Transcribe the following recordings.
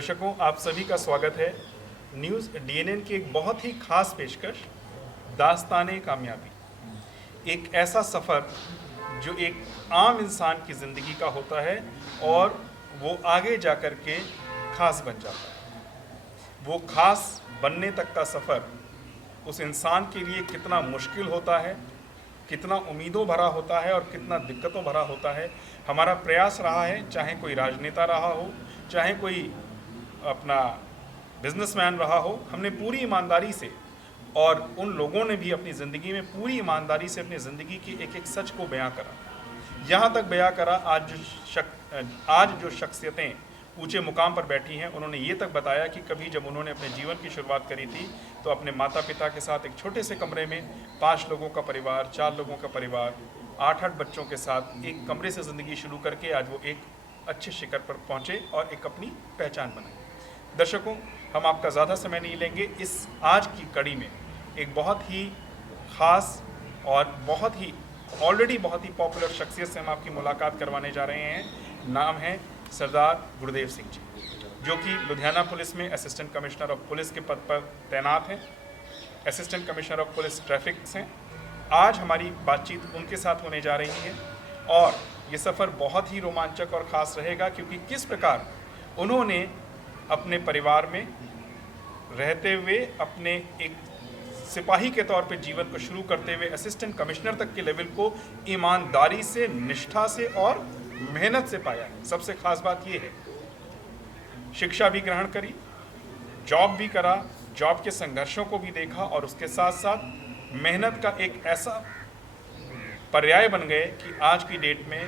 दर्शकों, आप सभी का स्वागत है न्यूज़ डीएनएन की एक बहुत ही खास पेशकश दास्ताने कामयाबी। एक ऐसा सफ़र जो एक आम इंसान की ज़िंदगी का होता है और वो आगे जाकर के खास बन जाता है। वो खास बनने तक का सफ़र उस इंसान के लिए कितना मुश्किल होता है, कितना उम्मीदों भरा होता है और कितना दिक्कतों भरा होता है। हमारा प्रयास रहा है, चाहे कोई राजनेता रहा हो, चाहे कोई अपना बिजनेसमैन रहा हो, हमने पूरी ईमानदारी से और उन लोगों ने भी अपनी ज़िंदगी में पूरी ईमानदारी से अपनी ज़िंदगी की एक एक सच को बयां करा। यहाँ तक बयां करा, आज जो शख्सियतें ऊंचे मुकाम पर बैठी हैं, उन्होंने ये तक बताया कि कभी जब उन्होंने अपने जीवन की शुरुआत करी थी तो अपने माता पिता के साथ एक छोटे से कमरे में 5 लोगों का परिवार, 4 लोगों का परिवार, 8-8 बच्चों के साथ एक कमरे से ज़िंदगी शुरू करके आज वो एक अच्छे शिखर पर पहुँचे और एक अपनी पहचान बनाई। दर्शकों, हम आपका ज़्यादा समय नहीं लेंगे। इस आज की कड़ी में एक बहुत ही ख़ास और ऑलरेडी बहुत ही पॉपुलर शख्सियत से हम आपकी मुलाकात करवाने जा रहे हैं। नाम है सरदार गुरदेव सिंह जी, जो कि लुधियाना पुलिस में असिस्टेंट कमिश्नर ऑफ पुलिस के पद पर तैनात हैं, assistant commissioner of police traffic हैं। आज हमारी बातचीत उनके साथ होने जा रही है और ये सफ़र बहुत ही रोमांचक और ख़ास रहेगा, क्योंकि किस प्रकार उन्होंने अपने परिवार में रहते हुए अपने एक सिपाही के तौर पे जीवन को शुरू करते हुए असिस्टेंट कमिश्नर तक के लेवल को ईमानदारी से, निष्ठा से और मेहनत से पाया है। सबसे खास बात ये है, शिक्षा भी ग्रहण करी, जॉब भी करा, जॉब के संघर्षों को भी देखा और उसके साथ साथ मेहनत का एक ऐसा पर्याय बन गए कि आज की डेट में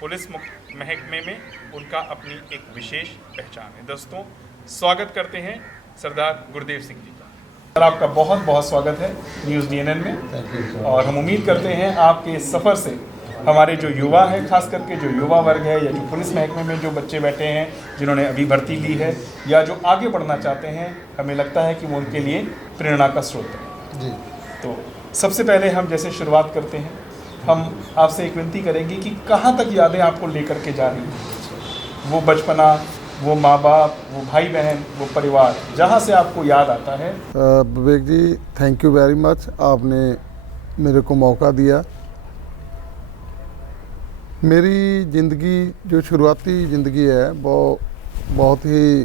पुलिस महकमे में उनका अपनी एक विशेष पहचान है। दोस्तों, स्वागत करते हैं सरदार गुरदेव सिंह जी का। सर, आपका बहुत बहुत स्वागत है न्यूज़ डीएनएन में। और हम उम्मीद करते हैं आपके इस सफ़र से हमारे जो युवा हैं, खास करके जो युवा वर्ग है या जो पुलिस महकमे में जो बच्चे बैठे हैं जिन्होंने अभी भर्ती ली है या जो आगे बढ़ना चाहते हैं, हमें लगता है कि वो उनके लिए प्रेरणा का स्रोत है जी। तो सबसे पहले हम जैसे शुरुआत करते हैं, हम आपसे एक विनती करेंगे कि कहाँ तक यादें आपको लेकर के जा रही हैं, वो बचपना, वो माँ बाप, वो भाई बहन, वो परिवार, जहाँ से आपको याद आता है। विवेक जी, थैंक यू वेरी मच, आपने मेरे को मौका दिया। मेरी ज़िंदगी जो शुरुआती ज़िंदगी है वो बहुत ही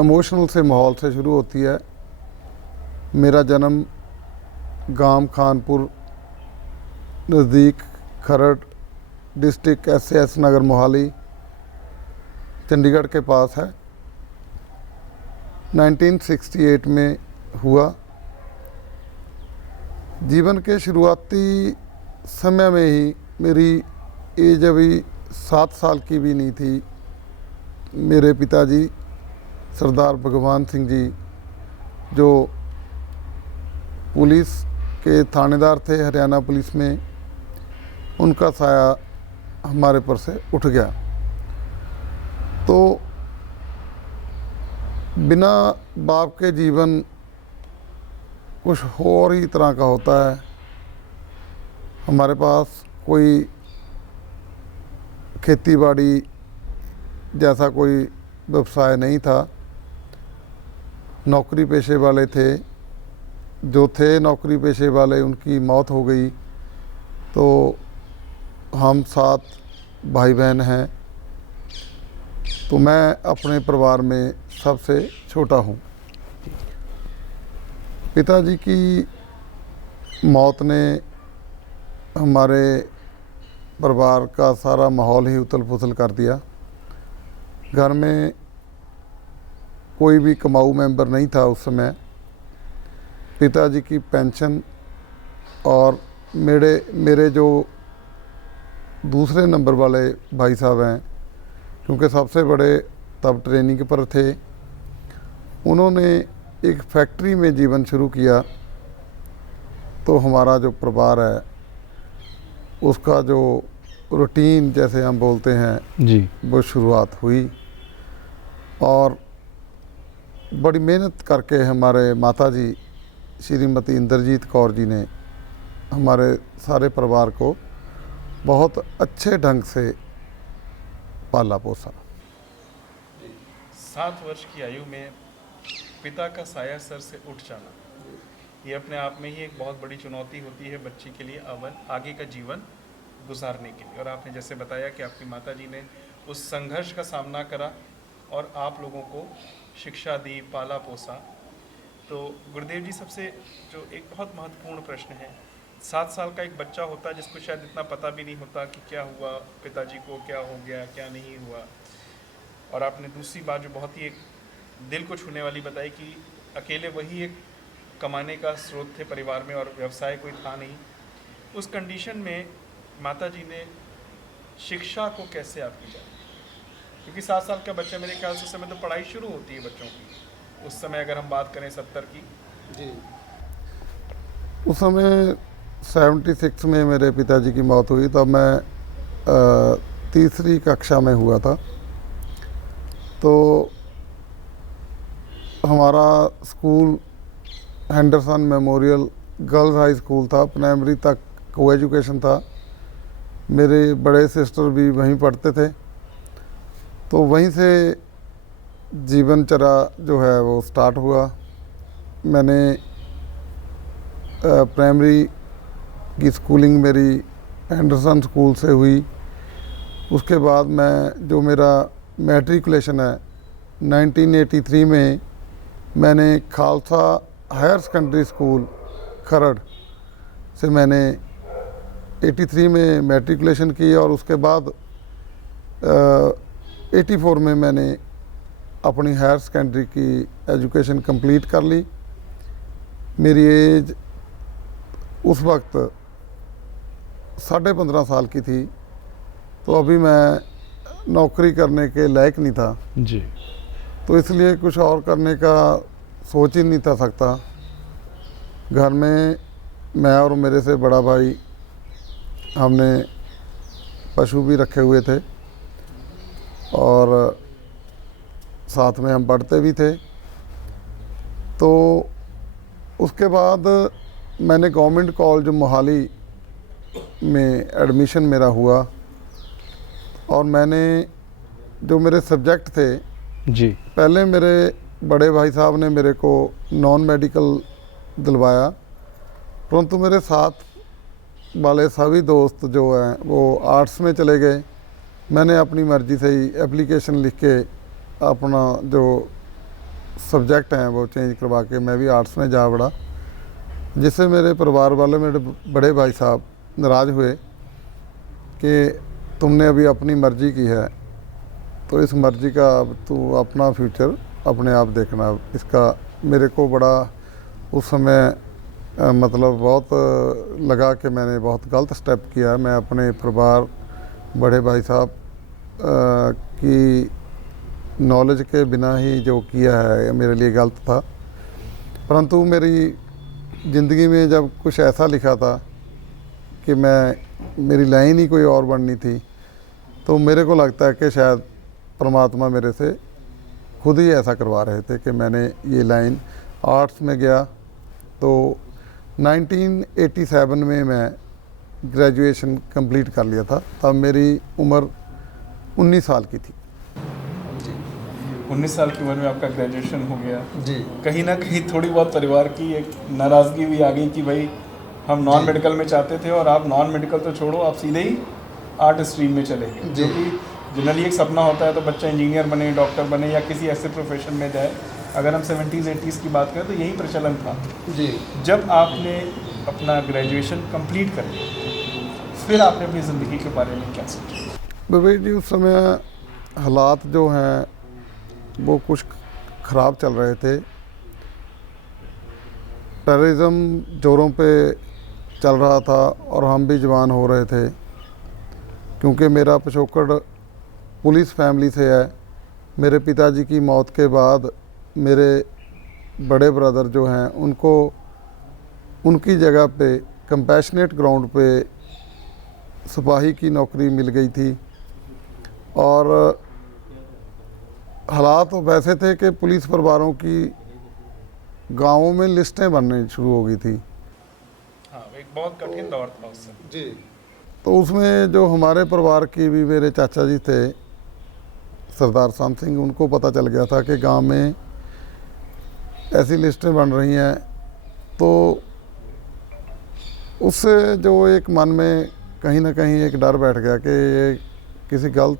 इमोशनल से माहौल से शुरू होती है। मेरा जन्म गांव खानपुर नज़दीक खरड़ डिस्ट्रिक्ट SAS नगर मोहाली चंडीगढ़ के पास है, 1968 में हुआ। जीवन के शुरुआती समय में ही मेरी एज अभी 7 साल की भी नहीं थी, मेरे पिताजी सरदार भगवान सिंह जी, जो पुलिस के थानेदार थे हरियाणा पुलिस में, उनका साया हमारे पर से उठ गया। तो बिना बाप के जीवन कुछ और ही तरह का होता है। हमारे पास कोई खेती बाड़ी जैसा कोई व्यवसाय नहीं था, नौकरी पेशे वाले थे। जो थे नौकरी पेशे वाले, उनकी मौत हो गई। तो हम 7 भाई बहन हैं, तो मैं अपने परिवार में सबसे छोटा हूँ। पिताजी की मौत ने हमारे परिवार का सारा माहौल ही उथल पुथल कर दिया। घर में कोई भी कमाऊ मेंबर नहीं था उस समय। पिताजी की पेंशन और मेरे जो दूसरे नंबर वाले भाई साहब हैं, क्योंकि सबसे बड़े तब ट्रेनिंग पर थे, उन्होंने एक फैक्ट्री में जीवन शुरू किया। तो हमारा जो परिवार है उसका जो रूटीन जैसे हम बोलते हैं जी, वो शुरुआत हुई। और बड़ी मेहनत करके हमारे माताजी श्रीमती इंद्रजीत कौर जी ने हमारे सारे परिवार को बहुत अच्छे ढंग से पाला पोसा। 7 वर्ष की आयु में पिता का साया सर से उठ जाना, ये अपने आप में ही एक बहुत बड़ी चुनौती होती है बच्ची के लिए आगे का जीवन गुजारने के लिए। और आपने जैसे बताया कि आपकी माताजी ने उस संघर्ष का सामना करा और आप लोगों को शिक्षा दी, पाला पोसा। तो गुरुदेव जी, सबसे जो एक बहुत महत्वपूर्ण प्रश्न है, 7 साल का एक बच्चा होता है जिसको शायद इतना पता भी नहीं होता कि क्या हुआ, पिताजी को क्या हो गया, क्या नहीं हुआ। और आपने दूसरी बात जो बहुत ही एक दिल को छूने वाली बताई कि अकेले वही एक कमाने का स्रोत थे परिवार में और व्यवसाय कोई था नहीं। उस कंडीशन में माताजी ने शिक्षा को कैसे आपकी जाए, क्योंकि 7 साल का बच्चा, मेरे ख्याल से उस समय तो पढ़ाई शुरू होती है बच्चों की, उस समय अगर हम बात करें 70 की। जी, उस समय 76 में मेरे पिताजी की मौत हुई, तब मैं तीसरी कक्षा में हुआ था। तो हमारा school Henderson memorial girls high school था, प्राइमरी तक को एजुकेशन था। मेरे बड़े सिस्टर भी वहीं पढ़ते थे, तो वहीं से जीवनचर्या जो है वो स्टार्ट हुआ। मैंने प्राइमरी की स्कूलिंग मेरी हैंडरसन स्कूल से हुई। उसके बाद मैं जो मेरा मैट्रिकुलेशन है 1983 में मैंने खालसा हायर सेकेंडरी स्कूल खरड़ से मैंने 83 में मैट्रिकुलेशन की और उसके बाद 84 में मैंने अपनी हायर सेकेंडरी की एजुकेशन कंप्लीट कर ली। मेरी एज उस वक्त 15.5 साल की थी, तो अभी मैं नौकरी करने के लायक नहीं था जी। तो इसलिए कुछ और करने का सोच ही नहीं था सकता। घर में मैं और मेरे से बड़ा भाई, हमने पशु भी रखे हुए थे और साथ में हम पढ़ते भी थे। तो उसके बाद मैंने गवर्नमेंट कॉलेज मोहाली में एडमिशन मेरा हुआ और मैंने जो मेरे सब्जेक्ट थे जी, पहले मेरे बड़े भाई साहब ने मेरे को नॉन मेडिकल दिलवाया, परंतु मेरे साथ वाले सभी दोस्त जो हैं वो आर्ट्स में चले गए। मैंने अपनी मर्ज़ी से ही एप्लीकेशन लिख के अपना जो सब्जेक्ट हैं वो चेंज करवा के मैं भी आर्ट्स में जा पड़ा, जिससे मेरे परिवार वाले, मेरे बड़े भाई साहब नाराज़ हुए कि तुमने अभी अपनी मर्ज़ी की है, तो इस मर्ज़ी का अब तू अपना फ्यूचर अपने आप देखना। इसका मेरे को बड़ा उस समय मतलब बहुत लगा कि मैंने बहुत गलत स्टेप किया है। मैं अपने परिवार, बड़े भाई साहब की नॉलेज के बिना ही जो किया है मेरे लिए गलत था। परंतु मेरी ज़िंदगी में जब कुछ ऐसा लिखा था कि मेरी लाइन ही कोई और बननी थी, तो मेरे को लगता है कि शायद परमात्मा मेरे से खुद ही ऐसा करवा रहे थे कि मैंने ये लाइन आर्ट्स में गया। तो 1987 में मैं ग्रेजुएशन कंप्लीट कर लिया था, तब मेरी उम्र 19 साल की थी। 19 साल की उम्र में आपका ग्रेजुएशन हो गया जी। कहीं ना कहीं थोड़ी बहुत परिवार की एक नाराज़गी भी आ गई कि भाई हम नॉन मेडिकल में चाहते थे और आप नॉन मेडिकल तो छोड़ो, आप सीधे ही आर्ट स्ट्रीम में चले गए, जो कि जनरली एक सपना होता है तो बच्चा इंजीनियर बने, डॉक्टर बने या किसी ऐसे प्रोफेशन में जाए। अगर हम 70s 80s की बात करें तो यही प्रचलन था जी। जब आपने अपना ग्रेजुएशन कंप्लीट कर लिया, फिर आपने अपनी ज़िंदगी के बारे में क्या सोचा? विवेक जी, उस समय हालात जो हैं वो कुछ ख़राब चल रहे थे। टेररिज्म जोरों पे चल रहा था और हम भी जवान हो रहे थे, क्योंकि मेरा पिछोकड़ पुलिस फैमिली से है। मेरे पिताजी की मौत के बाद मेरे बड़े ब्रदर जो हैं उनको उनकी जगह पे कंपैशनेट ग्राउंड पे सिपाही की नौकरी मिल गई थी और हालात वैसे थे कि पुलिस परिवारों की गांवों में लिस्टें बननी शुरू हो गई थी। हाँ, एक बहुत कठिन दौर था उस समय जी। तो उसमें जो हमारे परिवार की भी, मेरे चाचा जी थे, सरदार संत सिंह, उनको पता चल गया था कि गांव में ऐसी लिस्टें बन रही हैं, तो उससे जो एक मन में कहीं ना कहीं एक डर बैठ गया कि ये किसी गलत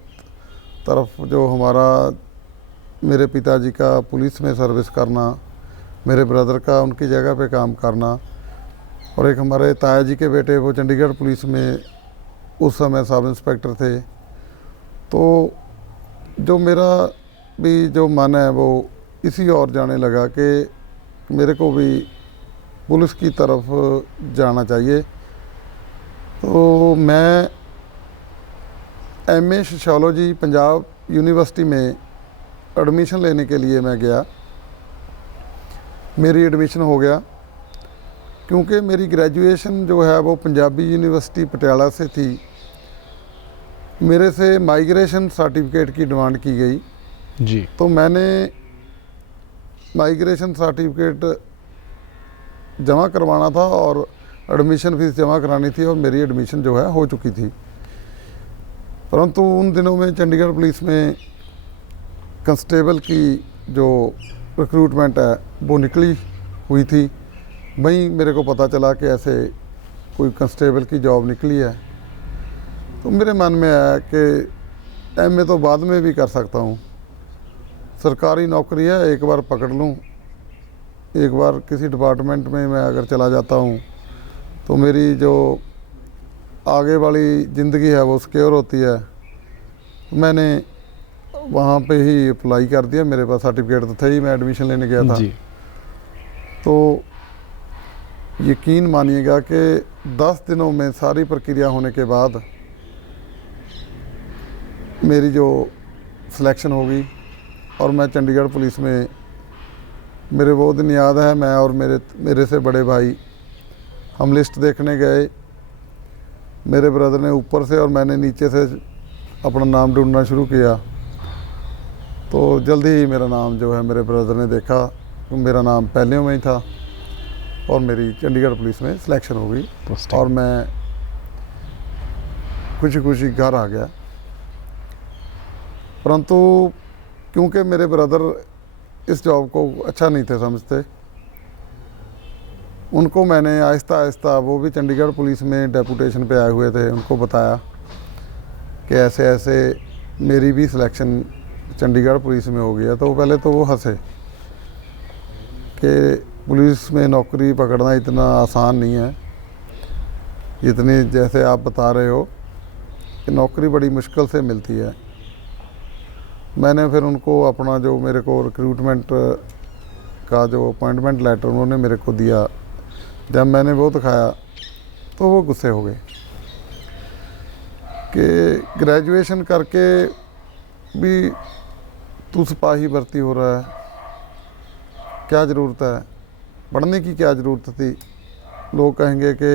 तरफ, जो हमारा मेरे पिताजी का पुलिस में सर्विस करना, मेरे ब्रदर का उनकी जगह पे काम करना, और एक हमारे ताया जी के बेटे वो चंडीगढ़ पुलिस में उस समय सब इंस्पेक्टर थे, तो जो मेरा भी जो मन है वो इसी ओर जाने लगा कि मेरे को भी पुलिस की तरफ जाना चाहिए। तो मैं एमए सोशियोलॉजी पंजाब यूनिवर्सिटी में एडमिशन लेने के लिए मैं गया। मेरी एडमिशन हो गया, क्योंकि मेरी ग्रेजुएशन जो है वो पंजाबी यूनिवर्सिटी पटियाला से थी। मेरे से माइग्रेशन सर्टिफिकेट की डिमांड की गई जी। तो मैंने माइग्रेशन सर्टिफिकेट जमा करवाना था और एडमिशन फीस जमा करानी थी, और मेरी एडमिशन जो है हो चुकी थी। परंतु उन दिनों में चंडीगढ़ पुलिस में कांस्टेबल की जो रिक्रूटमेंट है वो निकली हुई थी। वहीं मेरे को पता चला कि ऐसे कोई कांस्टेबल की जॉब निकली है, तो मेरे मन में आया कि एमए तो बाद में भी कर सकता हूँ, सरकारी नौकरी है, एक बार पकड़ लूँ, एक बार किसी डिपार्टमेंट में मैं अगर चला जाता हूँ तो मेरी जो आगे वाली ज़िंदगी है वो सिक्योर होती है। मैंने वहाँ पे ही अप्लाई कर दिया, मेरे पास सर्टिफिकेट तो था ही, मैं एडमिशन लेने गया था जी। तो यकीन मानिएगा कि 10 दिनों में सारी प्रक्रिया होने के बाद मेरी जो सिलेक्शन हो गई, और मैं चंडीगढ़ पुलिस में, मेरे वो दिन याद है, मैं और मेरे से बड़े भाई हम लिस्ट देखने गए। मेरे ब्रदर ने ऊपर से और मैंने नीचे से अपना नाम ढूंढना शुरू किया, तो जल्दी ही मेरा नाम जो है मेरे ब्रदर ने देखा, मेरा नाम पहले में ही था और मेरी चंडीगढ़ पुलिस में सिलेक्शन हो गई, और मैं खुशी खुशी घर आ गया। परंतु क्योंकि मेरे ब्रदर इस जॉब को अच्छा नहीं थे समझते, उनको मैंने आहिस्ता आहिस्ता, वो भी चंडीगढ़ पुलिस में डेपुटेशन पे आए हुए थे, उनको बताया कि ऐसे ऐसे मेरी भी सिलेक्शन चंडीगढ़ पुलिस में हो गया। तो पहले तो वो हंसे कि पुलिस में नौकरी पकड़ना इतना आसान नहीं है, जितनी जैसे आप बता रहे हो कि नौकरी बड़ी मुश्किल से मिलती है। मैंने फिर उनको अपना जो मेरे को रिक्रूटमेंट का जो अपॉइंटमेंट लेटर उन्होंने मेरे को दिया, जब मैंने वो दिखाया तो वो गुस्से हो गए कि ग्रेजुएशन करके भी तू सिपाही भर्ती हो रहा है, क्या ज़रूरत है, पढ़ने की क्या ज़रूरत थी। लोग कहेंगे कि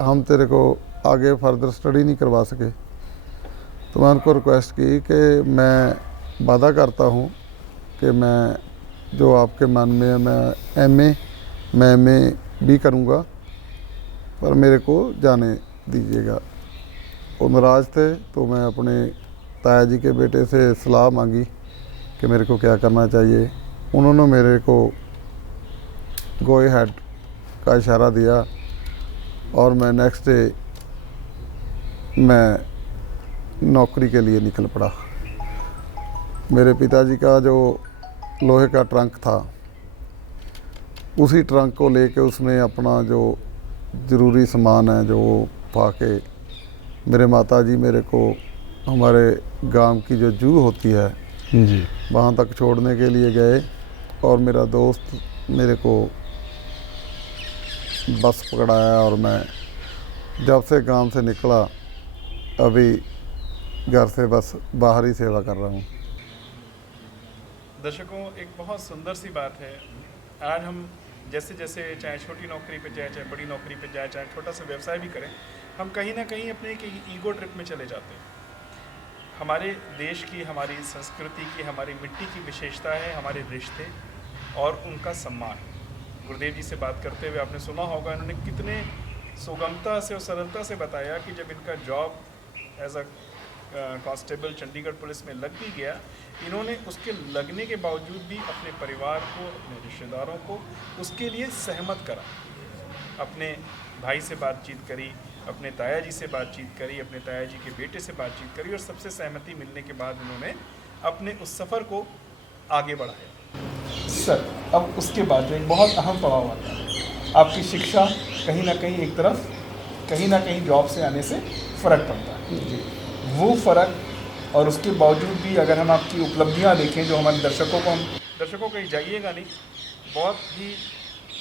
हम तेरे को आगे फर्दर स्टडी नहीं करवा सके। तो मैं उनको रिक्वेस्ट की कि मैं वादा करता हूँ कि मैं जो आपके मन में है, मैं एमए भी करूँगा, पर मेरे को जाने दीजिएगा। वो नाराज़ थे, तो मैं अपने ताया जी के बेटे से सलाह मांगी कि मेरे को क्या करना चाहिए। उन्होंने मेरे को गो अहेड का इशारा दिया, और मैं नेक्स्ट डे मैं नौकरी के लिए निकल पड़ा। मेरे पिताजी का जो लोहे का ट्रंक था, उसी ट्रंक को लेके उसमें अपना जो ज़रूरी सामान है जो पाके मेरे माताजी मेरे को हमारे गांव की जो जू होती है जी। वहाँ तक छोड़ने के लिए गए, और मेरा दोस्त मेरे को बस पकड़ाया, और मैं जब से गांव से निकला अभी घर से बस बाहर ही सेवा कर रहा हूँ। दर्शकों, एक बहुत सुंदर सी बात है, आज हम जैसे जैसे चाहे छोटी नौकरी पे जाए, चाहे बड़ी नौकरी पे जाए, चाहे छोटा सा व्यवसाय भी करें, हम कहीं ना कहीं अपने एक ईगो ट्रिप में चले जाते हैं। हमारे देश की, हमारी संस्कृति की, हमारी मिट्टी की विशेषता है हमारे रिश्ते और उनका सम्मान। गुरुदेव जी से बात करते हुए आपने सुना होगा, इन्होंने कितने सुगमता से और सरलता से बताया कि जब इनका job as a constable Chandigarh police में लग भी गया, इन्होंने उसके लगने के बावजूद भी अपने परिवार को, अपने रिश्तेदारों को उसके लिए सहमत करा। अपने भाई से बातचीत करी, अपने ताया जी से बातचीत करी, अपने ताया जी के बेटे से बातचीत करी और सबसे सहमति मिलने के बाद उन्होंने अपने उस सफ़र को आगे बढ़ाया। सर, अब उसके बाद जो एक बहुत अहम पड़ाव आता है, आपकी शिक्षा कहीं ना कहीं एक तरफ, कहीं ना कहीं जॉब से आने से फ़र्क पड़ता है। वो फ़र्क और उसके बावजूद भी अगर हम आपकी उपलब्धियां देखें, जो हमारे दर्शकों को जाइएगा नहीं, बहुत ही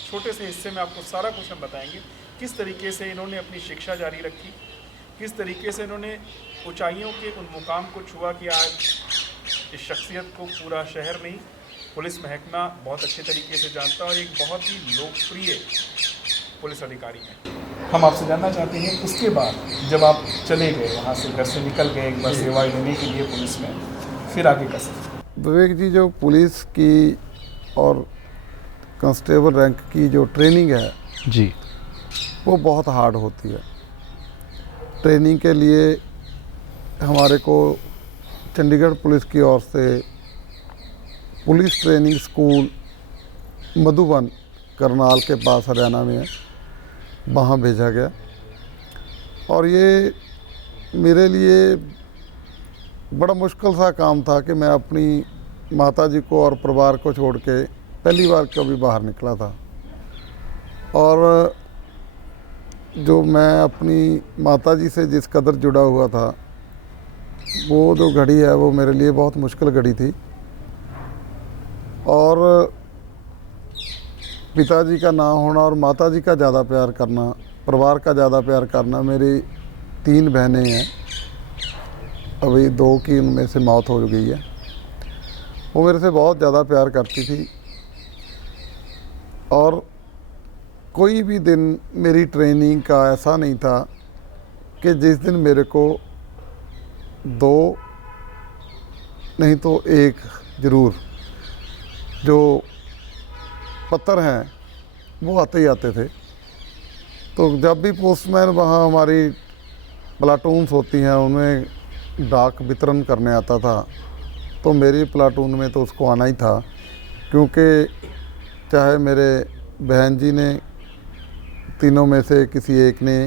छोटे से हिस्से में आपको सारा कुछ हम बताएंगे, किस तरीके से इन्होंने अपनी शिक्षा जारी रखी, किस तरीके से इन्होंने ऊंचाइयों के उन मुकाम को छुआ कि आज इस शख्सियत को पूरा शहर में ही पुलिस महकमा बहुत अच्छे तरीके से जानता है और एक बहुत ही लोकप्रिय पुलिस अधिकारी हैं। हम आपसे जानना चाहते हैं, उसके बाद जब आप चले गए वहाँ से, घर से निकल गए एक बार सेवाएं देने के लिए पुलिस में, फिर आगे का सफर। विवेक जी, जो पुलिस की और कांस्टेबल रैंक की जो ट्रेनिंग है जी, वो बहुत हार्ड होती है। ट्रेनिंग के लिए हमारे को चंडीगढ़ पुलिस की ओर से police training school Madhuban Karnal के पास हरियाणा में है, वहाँ भेजा गया। और ये मेरे लिए बड़ा मुश्किल सा काम था कि मैं अपनी माताजी को और परिवार को छोड़ के पहली बार कभी बाहर निकला था। और जो मैं अपनी माताजी से जिस कदर जुड़ा हुआ था, वो जो घड़ी है वो मेरे लिए बहुत मुश्किल घड़ी थी। और पिताजी का ना होना और माताजी का ज़्यादा प्यार करना, परिवार का ज़्यादा प्यार करना। मेरी 3 बहनें हैं, अभी 2 की उनमें से मौत हो गई है। वो मेरे से बहुत ज़्यादा प्यार करती थी और कोई भी दिन मेरी ट्रेनिंग का ऐसा नहीं था कि जिस दिन मेरे को 2 नहीं तो 1 ज़रूर जो पत्थर हैं वो आते ही आते थे। तो जब भी पोस्टमैन वहाँ हमारी प्लाटून्स होती हैं उनमें डाक वितरण करने आता था, तो मेरी प्लाटून में तो उसको आना ही था, क्योंकि चाहे मेरे बहन जी ने, तीनों में से किसी एक ने,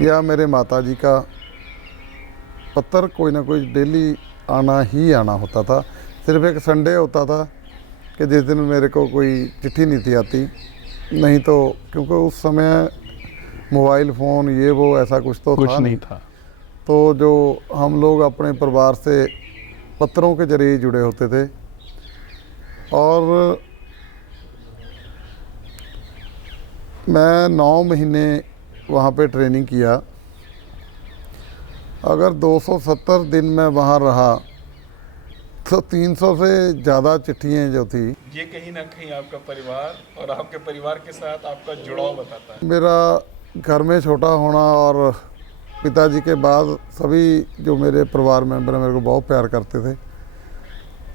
या मेरे माताजी का पत्थर कोई ना कोई डेली आना ही आना होता था। सिर्फ एक संडे होता था कि जिस दिन मेरे को कोई चिट्ठी नहीं थी आती, नहीं तो क्योंकि उस समय मोबाइल फ़ोन ये वो ऐसा कुछ तो कुछ था नहीं था। तो जो हम लोग अपने परिवार से पत्रों के जरिए जुड़े होते थे। और मैं 9 महीने वहाँ पे ट्रेनिंग किया। अगर 270 दिन मैं वहाँ रहा तो 300 से ज़्यादा चिट्ठियाँ जो थी। ये कहीं ना कहीं आपका परिवार और आपके परिवार के साथ आपका जुड़ाव बताता है। मेरा घर में छोटा होना और पिताजी के बाद सभी जो मेरे परिवार मेंबर मेरे को बहुत प्यार करते थे,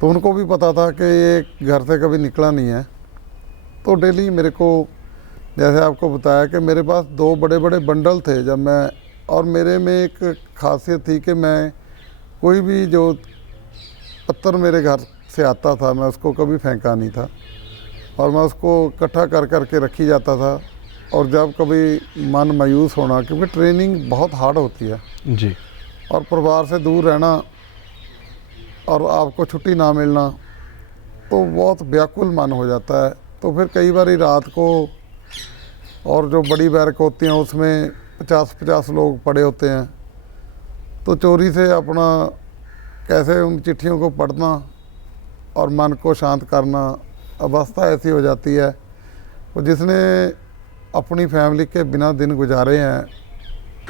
तो उनको भी पता था कि ये घर से कभी निकला नहीं है। तो डेली मेरे को, जैसे आपको बताया कि मेरे पास 2 बड़े बड़े बंडल थे जब मैं, और मेरे में एक खासियत थी कि मैं कोई भी जो पत्थर मेरे घर से आता था मैं उसको कभी फेंका नहीं था, और मैं उसको इकट्ठा कर करके रखी जाता था। और जब कभी मन मायूस होना, क्योंकि ट्रेनिंग बहुत हार्ड होती है जी, और परिवार से दूर रहना और आपको छुट्टी ना मिलना, तो बहुत व्याकुल मन हो जाता है। तो फिर कई बार रात को, और जो बड़ी बैरक होती हैं उसमें 50-50 लोग पड़े होते हैं, तो चोरी से अपना कैसे उन चिट्ठियों को पढ़ना और मन को शांत करना, अवस्था ऐसी हो जाती है। वो जिसने अपनी फैमिली के बिना दिन गुजारे हैं,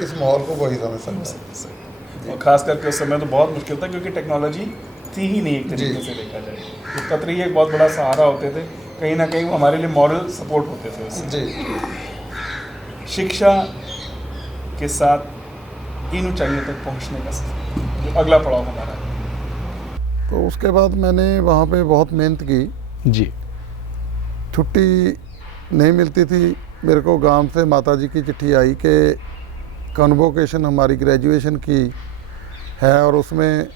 इस माहौल को वही समझ सकता है। और ख़ास करके उस समय तो बहुत मुश्किल था, क्योंकि टेक्नोलॉजी थी ही नहीं एक तरीके से देखा जाए। तो पत्र ही एक बहुत बड़ा सहारा होते थे, कहीं ना कहीं वो हमारे लिए मॉरल सपोर्ट होते थे उससे। जी, शिक्षा के साथ इन ऊंचाइयों तक पहुंचने का सफर, जो अगला पड़ाव हमारा है। तो उसके बाद मैंने वहाँ पे बहुत मेहनत की। जी, छुट्टी नहीं मिलती थी। मेरे को गांव से माताजी की चिट्ठी आई कि कन्वोकेशन हमारी ग्रेजुएशन की है और उसमें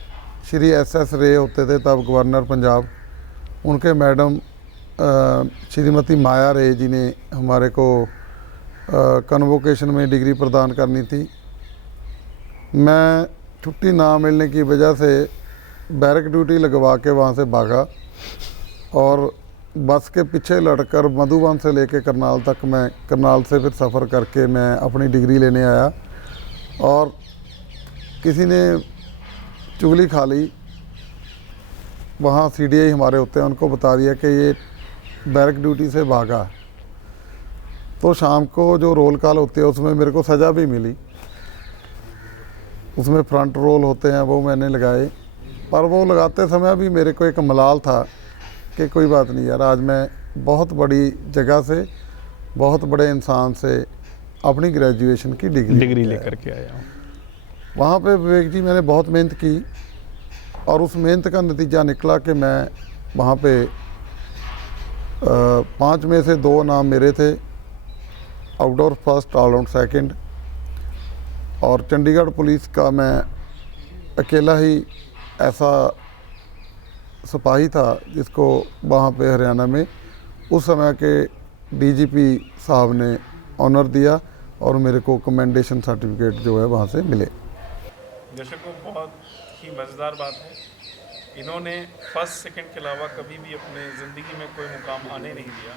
श्री एस रे होते थे तब गवर्नर पंजाब, उनके मैडम श्रीमती माया रे जी ने हमारे को कन्वोकेशन में डिग्री प्रदान करनी थी। मैं छुट्टी ना मिलने की वजह से बैरक ड्यूटी लगवा के वहाँ से भागा और बस के पीछे लड़कर मधुबन से लेके करनाल तक, मैं करनाल से फिर सफ़र करके मैं अपनी डिग्री लेने आया। और किसी ने चुगली खा ली, वहाँ CDI हमारे होते हैं, उनको बता दिया कि ये बैरक ड्यूटी से भागा। तो शाम को जो रोल कॉल होती है उसमें मेरे को सज़ा भी मिली, उसमें फ्रंट रोल होते हैं वो मैंने लगाए। पर वो लगाते समय भी मेरे को एक मलाल था कि कोई बात नहीं यार, आज मैं बहुत बड़ी जगह से, बहुत बड़े इंसान से अपनी ग्रेजुएशन की डिग्री लेकर के आया हूँ। वहाँ पे विवेक जी मैंने बहुत मेहनत की और उस मेहनत का नतीजा निकला कि मैं वहाँ पे 5 में से 2 नाम मेरे थे, आउटडोर फर्स्ट, ऑलराउंड सेकंड। और चंडीगढ़ पुलिस का मैं अकेला ही ऐसा सिपाही था जिसको वहाँ पे हरियाणा में उस समय के DGP साहब ने ऑनर दिया और मेरे को कमेंडेशन सर्टिफिकेट जो है वहाँ से मिले। दर्शकों, बहुत ही मज़ेदार बात है, इन्होंने फर्स्ट सेकंड के अलावा कभी भी अपने ज़िंदगी में कोई मुकाम आने नहीं दिया।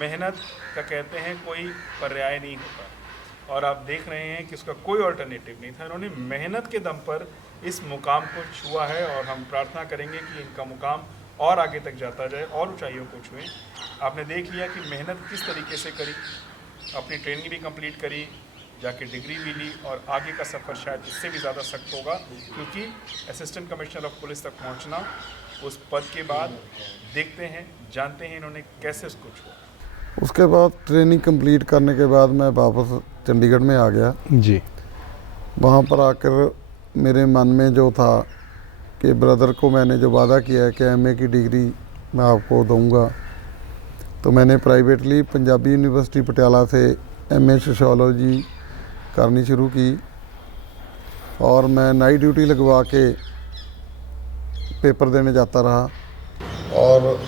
मेहनत का कहते हैं कोई पर्याय नहीं होता और आप देख रहे हैं कि उसका कोई अल्टरनेटिव नहीं था। इन्होंने मेहनत के दम पर इस मुकाम को छुआ है और हम प्रार्थना करेंगे कि इनका मुकाम और आगे तक जाता जाए और ऊंचाइयों को छुएं। आपने देख लिया कि मेहनत किस तरीके से करी, अपनी ट्रेनिंग भी कंप्लीट करी, जाके डिग्री भी ली और आगे का सफ़र शायद इससे भी ज़्यादा सख्त होगा, क्योंकि असिस्टेंट कमिश्नर ऑफ पुलिस तक पहुंचना उस पद के बाद देखते हैं, जानते हैं इन्होंने कैसे उसको छुआ। उसके बाद ट्रेनिंग कंप्लीट करने के बाद मैं वापस चंडीगढ़ में आ गया जी। वहाँ पर आकर मेरे मन में जो था कि ब्रदर को मैंने जो वादा किया है कि MA की डिग्री मैं आपको दूंगा, तो मैंने प्राइवेटली पंजाबी यूनिवर्सिटी पटियाला से MA सोशियोलॉजी करनी शुरू की और मैं नाइट ड्यूटी लगवा के पेपर देने जाता रहा। और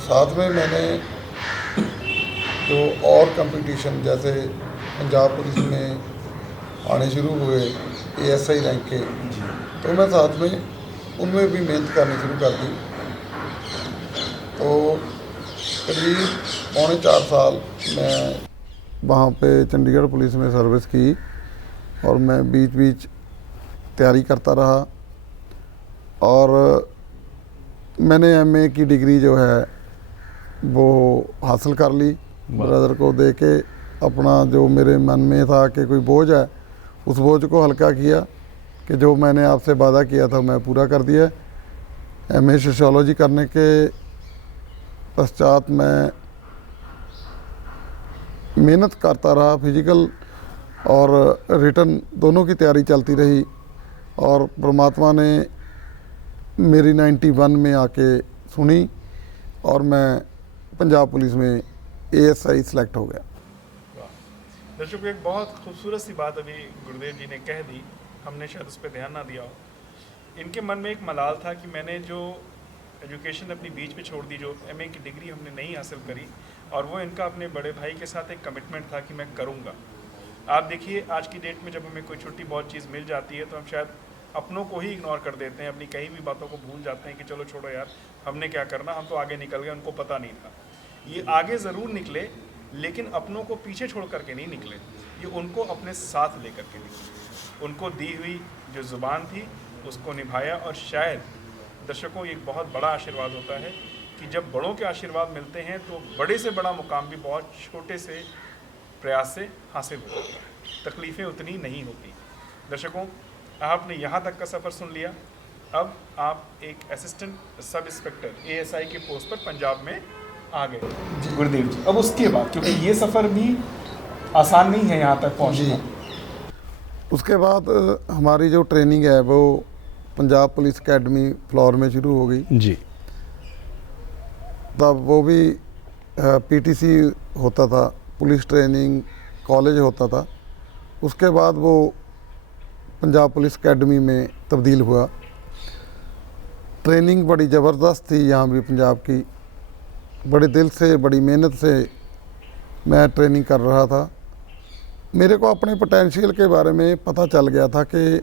साथ में मैंने जो और कंपटीशन जैसे पंजाब पुलिस में आने शुरू हुए ASI रैंक के, तो मैं साथ में उनमें भी मेहनत करनी शुरू कर दी। तो करीब 3.25 साल मैं वहाँ पे चंडीगढ़ पुलिस में सर्विस की और मैं बीच बीच तैयारी करता रहा और मैंने MA की डिग्री जो है वो हासिल कर ली। ब्रदर को दे के अपना जो मेरे मन में था कि कोई बोझ है, उस बोझ को हल्का किया कि जो मैंने आपसे वादा किया था मैं पूरा कर दिया। MA सोशियोलॉजी करने के पश्चात मैं मेहनत करता रहा, फिजिकल और रिटन दोनों की तैयारी चलती रही और परमात्मा ने मेरी 91 में आके सुनी और मैं पंजाब पुलिस में ASI सेलेक्ट हो गया। दर्शकों, एक बहुत खूबसूरत सी बात अभी गुरुदेव जी ने कह दी, हमने शायद उस पर ध्यान ना दिया हो। इनके मन में एक मलाल था कि मैंने जो एजुकेशन अपनी बीच में छोड़ दी, जो MA की डिग्री हमने नहीं हासिल करी, और वो इनका अपने बड़े भाई के साथ एक कमिटमेंट था कि मैं करूँगा। आप देखिए, आज की डेट में जब हमें कोई छोटी बहुत चीज़ मिल जाती है तो हम शायद अपनों को ही इग्नोर कर देते हैं, अपनी कहीं भी बातों को भूल जाते हैं कि चलो छोड़ो यार, हमने क्या करना, हम तो आगे निकल गए, उनको पता नहीं था। ये आगे ज़रूर निकले लेकिन अपनों को पीछे छोड़ करके नहीं निकले, ये उनको अपने साथ लेकर के निकले। उनको दी हुई जो ज़ुबान थी उसको निभाया और शायद दर्शकों, ये एक बहुत बड़ा आशीर्वाद होता है कि जब बड़ों के आशीर्वाद मिलते हैं तो बड़े से बड़ा मुकाम भी बहुत छोटे से प्रयास से हासिल हो जाता है, तकलीफ़ें उतनी नहीं होती। दर्शकों, आपने यहाँ तक का सफ़र सुन लिया, अब आप एक असिस्टेंट सब इंस्पेक्टर ASI के पोस्ट पर पंजाब में आ गए गुरुदेव जी। अब उसके बाद, क्योंकि ये सफ़र भी आसान नहीं है यहाँ तक पहुँचना, उसके बाद हमारी जो ट्रेनिंग है वो पंजाब पुलिस एकेडमी फ्लोर में शुरू हो गई जी। तब वो भी PTC होता था, पुलिस ट्रेनिंग कॉलेज होता था। उसके बाद वो पंजाब पुलिस एकेडमी में तब्दील हुआ। ट्रेनिंग बड़ी ज़बरदस्त थी यहाँ भी पंजाब की, बड़े दिल से बड़ी मेहनत से मैं ट्रेनिंग कर रहा था। मेरे को अपने पोटेंशियल के बारे में पता चल गया था कि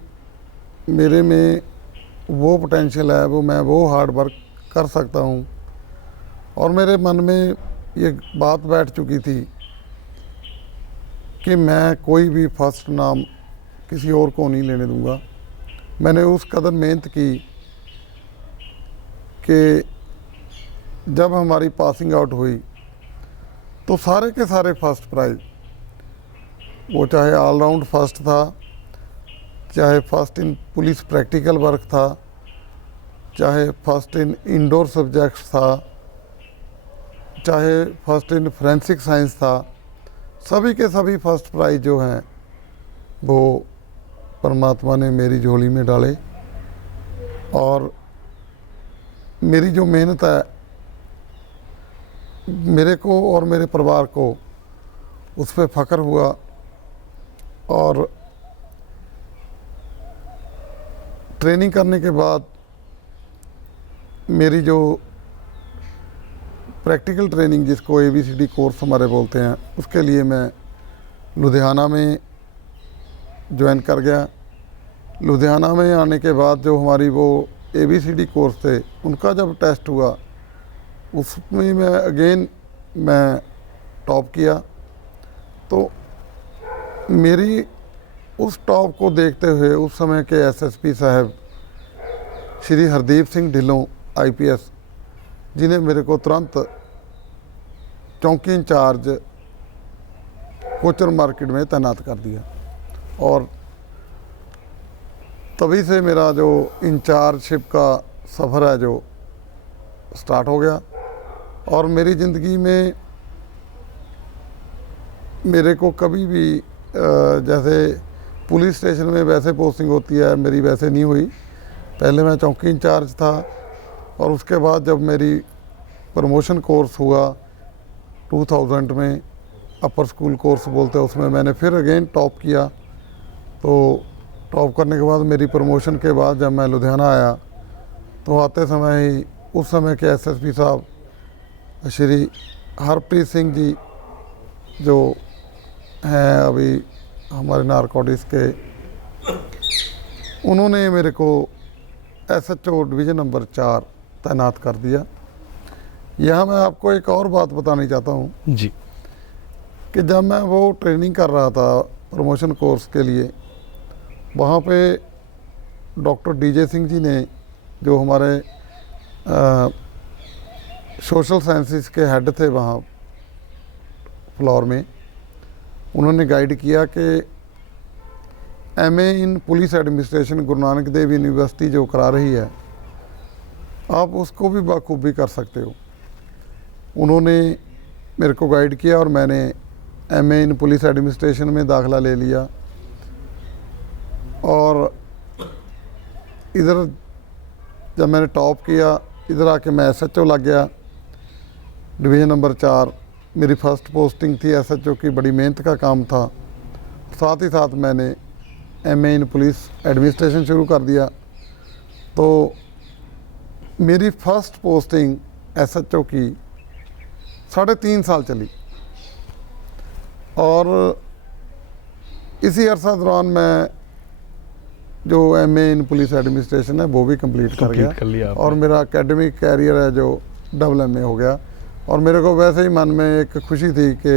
मेरे में वो पोटेंशियल है, वो हार्ड वर्क कर सकता हूँ। और मेरे मन में ये बात बैठ चुकी थी कि मैं कोई भी फर्स्ट नाम किसी और को नहीं लेने दूंगा। मैंने उस कदर मेहनत की कि जब हमारी पासिंग आउट हुई तो सारे के सारे फर्स्ट प्राइज़, वो चाहे ऑलराउंड फर्स्ट था, चाहे first in police practical work था, चाहे फर्स्ट इन इंडोर सब्जेक्ट्स था, चाहे फर्स्ट इन फोरेंसिक साइंस था, सभी के सभी फर्स्ट प्राइज़ जो हैं वो परमात्मा ने मेरी झोली में डाले। और मेरी जो मेहनत है, मेरे को और मेरे परिवार को उस पर फ़ख्र हुआ। और ट्रेनिंग करने के बाद मेरी जो प्रैक्टिकल ट्रेनिंग, जिसको ABCD कोर्स हमारे बोलते हैं, उसके लिए मैं लुधियाना में ज्वाइन कर गया। लुधियाना में आने के बाद जो हमारी वो ABCD कोर्स थे, उनका जब टेस्ट हुआ उसमें मैं टॉप किया। तो मेरी उस टॉप को देखते हुए उस समय के SSP साहब श्री हरदीप सिंह ढिल्लों IPS, जिन्हें मेरे को तुरंत चौकी इंचार्ज कोचर मार्केट में तैनात कर दिया। और तभी से मेरा जो इंचार्जशिप का सफ़र है जो स्टार्ट हो गया। और मेरी ज़िंदगी में मेरे को कभी भी जैसे पुलिस स्टेशन में वैसे पोस्टिंग होती है, मेरी वैसे नहीं हुई। पहले मैं चौकी इंचार्ज था और उसके बाद जब मेरी प्रमोशन कोर्स हुआ 2000 में, अपर स्कूल कोर्स बोलते हैं, उसमें मैंने फिर अगेन टॉप किया। तो टॉप करने के बाद मेरी प्रमोशन के बाद जब मैं लुधियाना आया तो आते समय ही उस समय के SSP साहब श्री हरप्रीत सिंह जी, जो हैं अभी हमारे नारकोटिक्स के, उन्होंने मेरे को SHO डिवीज़न नंबर 4 तैनात कर दिया। यहाँ मैं आपको एक और बात बतानी चाहता हूँ जी, कि जब मैं वो ट्रेनिंग कर रहा था प्रमोशन कोर्स के लिए, वहाँ पे डॉक्टर DJ सिंह जी ने, जो हमारे सोशल साइंसेस के हेड थे वहाँ फ्लोर में, उन्होंने गाइड किया कि MA इन police administration Guru Nanak Dev university जो करा रही है, आप उसको भी बखूबी कर सकते हो। उन्होंने मेरे को गाइड किया और मैंने MA इन पुलिस एडमिनिस्ट्रेशन में दाखिला ले लिया। और इधर जब मैंने टॉप किया, इधर आके मैं SHO लग गया डिवीज़न नंबर 4। मेरी फ़र्स्ट पोस्टिंग थी SHO की, बड़ी मेहनत का काम था। साथ ही साथ मैंने MA इन पुलिस एडमिनिस्ट्रेशन शुरू कर दिया। तो मेरी फ़र्स्ट पोस्टिंग SHO की 3.5 साल चली और इसी अरसा दौरान मैं जो MA इन पुलिस एडमिनिस्ट्रेशन है वो भी कंप्लीट कर लिया गया आपने। और मेरा एकेडमिक कैरियर है जो MA हो गया। और मेरे को वैसे ही मन में एक खुशी थी कि